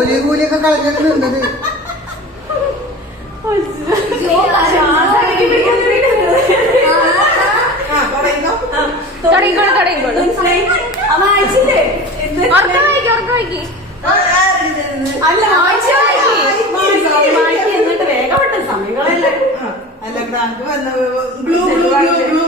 കൂലിയൊക്കെ കളഞ്ഞിട്ട് നിന്നത്. എന്നിട്ട് വേഗപ്പെട്ട സമയങ്ങളല്ലേ. അല്ല ഗ്രാമ്പ് വന്ന ബ്ലൂ ബ്ലൂ ബ്ലൂ ബ്ലൂ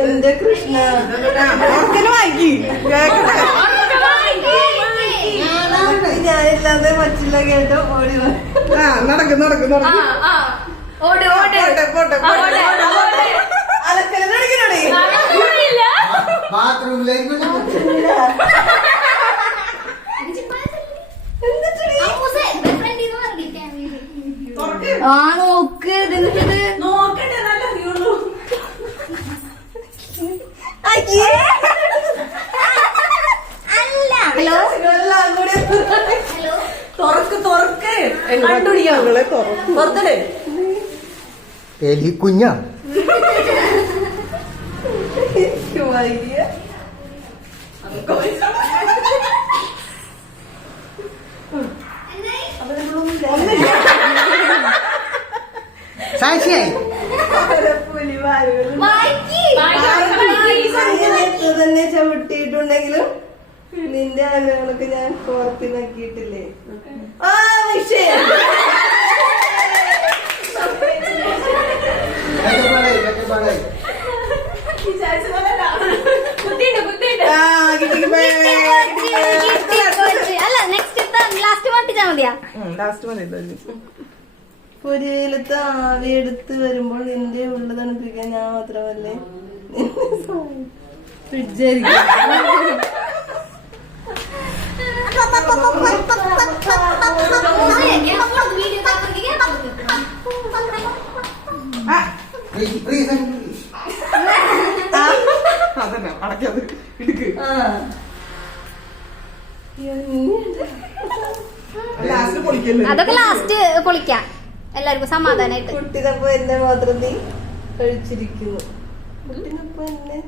എന്റെ കൃഷ്ണ വാങ്ങി ഞാനില്ലാതെ പറ്റില്ല കേട്ടോ. ഓടി നടക്കും നടക്കും നടക്കും ബാത്റൂമിലേക്ക് നോക്ക് നോക്കട്ടെ നല്ല അറിയുള്ളൂ. ഹലോ തുറക്ക് തുറക്ക് കണ്ടുപിടിക്കാങ്ങളെ തുറത്തേ. എലി കുഞ്ഞാ സാക്ഷിയായി തന്നെ ചവിട്ടിയിട്ടുണ്ടെങ്കിലും നിന്റെ ആഗ്രഹങ്ങളൊക്കെ ഞാൻ കോർത്തി നോക്കിയിട്ടില്ലേ. ആ വിഷയം അല്ല നെക്സ്റ്റ് ലാസ്റ്റ് മാറ്റിച്ചാ മതിയാ. ലാസ്റ്റ് മതി. പുരയിലത്തെ ആവി എടുത്ത് വരുമ്പോൾ നിന്റെ ഉള്ള തണുപ്പിക്കാൻ ഞാൻ മാത്രമല്ലേ ഫ്രിഡ്ജായിരിക്കും. അതന്നെ അടക്കത് ഇടുക്ക്. അതൊക്കെ ലാസ്റ്റ് പൊളിക്കാം എല്ലാവർക്കും സമാധാനായിട്ട്. കുട്ടിനൊപ്പം എന്നെ മാത്രം നീ കഴിച്ചിരിക്കുന്നു. കുട്ടിനൊപ്പം എന്നെ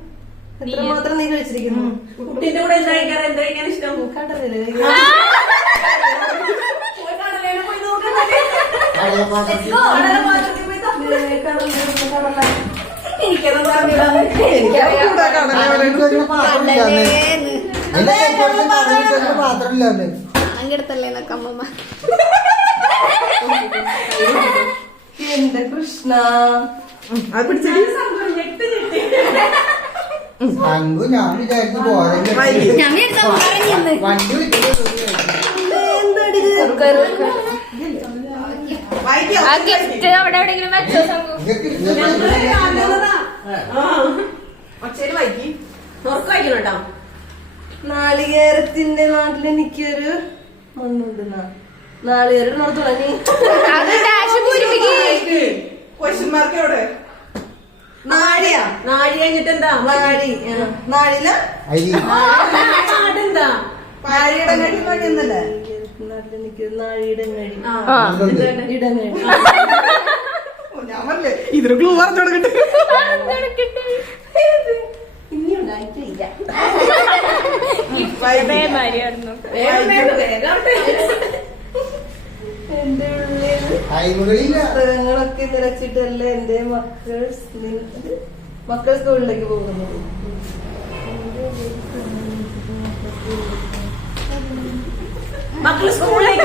എത്ര മാത്രം നീ കഴിച്ചിരിക്കുന്നു. കുട്ടീന്റെ കൂടെ എന്താ കഴിക്കാൻ ഇഷ്ടം? കടലല്ലേ അങ്ങെടുത്തല്ലേ അമ്മമ്മ. എന്റെ കൃഷ്ണ അങ്കു ഞാൻ വിചാരിച്ചു പോരെ വണ്ടി ഗിഫ്റ്റ് അവിടെ എവിടെയെങ്കിലും വെച്ചോ. ഒച്ചേര് വായിക്കി തുറക്ക് വായിക്കണം കേട്ടോ. നാളികേരത്തിന്റെ നാട്ടിൽ എനിക്കൊരു മണ്ണുണ്ട്. നാളികേരം തുടങ്ങി ക്വസ്റ്റ്യൻ മാർക്ക് എവിടെ? നാഴിയാ നാഴി കഴിഞ്ഞിട്ട് എന്താ? നാഴി നാഴില നാടെന്താ? നാഴിയിടങ്ങഴി മഴയൊന്നല്ലേ? നാട്ടിലെനിക്ക് നാഴിയിടങ്ങഴി ഇടങ്ങഴി. ഞാൻ പറഞ്ഞേ ഇതൊരു ക്ലൂ പറഞ്ഞു കൊടുക്കട്ടെ. ഇനിയുണ്ടായിട്ടില്ല. എന്റെ ഉള്ളിൽ പുസ്തകങ്ങളൊക്കെ നിറച്ചിട്ടല്ല എന്റെ മക്കൾ സ്കൂളിലേക്ക് പോകുന്നത്. മക്കൾ സ്കൂളിലേക്ക്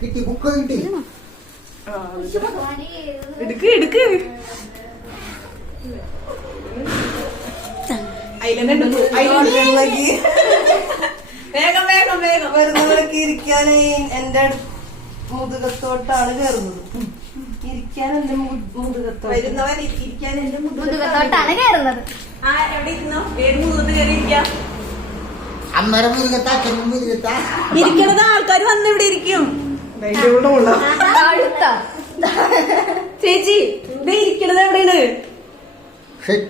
കിട്ടി ബുക്ക് കിട്ടി. എടുക്ക് എടുക്ക്. വേഗം വേഗം വേഗം വരുന്നവരൊക്കെ ഇരിക്കാനായി എന്റെ മുതുകത്തോട്ടാണ് കയറുന്നത്. ഇരിക്കാൻ എന്റെ മുതുകത്തോ വരുന്നവൻ ഇരിക്കാൻ എന്റെ മുതുകത്തോട്ടാണ് കയറുന്നത്. ആ എവിടെ ഇരുന്നോ? ഏത് മുതുകത്ത് കയറി ഇരിക്കാം? അമ്മയുടെ മുതുകത്താ അച്ഛനും മുതുകത്താ. ഇരിക്കണത് ആൾക്കാർ വന്ന് ഇവിടെ ഇരിക്കും. അടുത്ത ചേച്ചി ഇത് ഇരിക്കണത് എവിടെയാണ്? ഷെറ്റ്